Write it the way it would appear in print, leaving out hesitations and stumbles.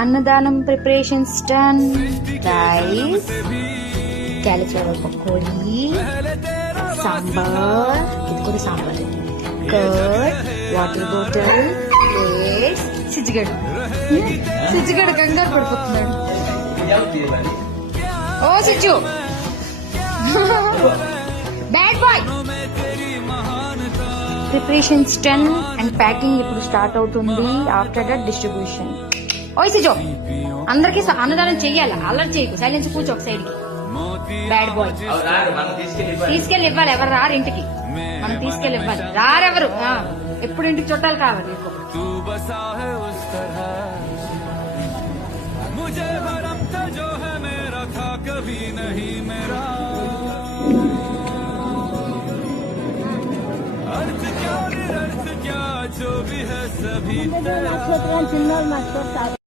అన్నదానం preparations done. Rice, cauliflower pakodi, sambar, ఇది కూడా sambar, curd, water bottle, plates, సిజ్జిగడ్డ కంగారు పడిపోతున్నాడు. ఓ Sijju bad boy. Preparations done and packing ఇప్పుడు స్టార్ట్ అవుతుంది. After that distribution. ఓయ్ సిజో, అందరికి అన్నదానం చెయ్యాలి. అల్లరి చేయకు, సైలెన్స్ కూర్చో ఒక సైడ్ కి. Bad boy. తీసుకెళ్ళి ఇవ్వాలి. ఎవరు రారు ఇంటికి, మనం తీసుకెళ్ళి ఇవ్వాలి. రారెవరు, ఎప్పుడు ఇంటికి చుట్టాలు కావాలి. जो भी है सभी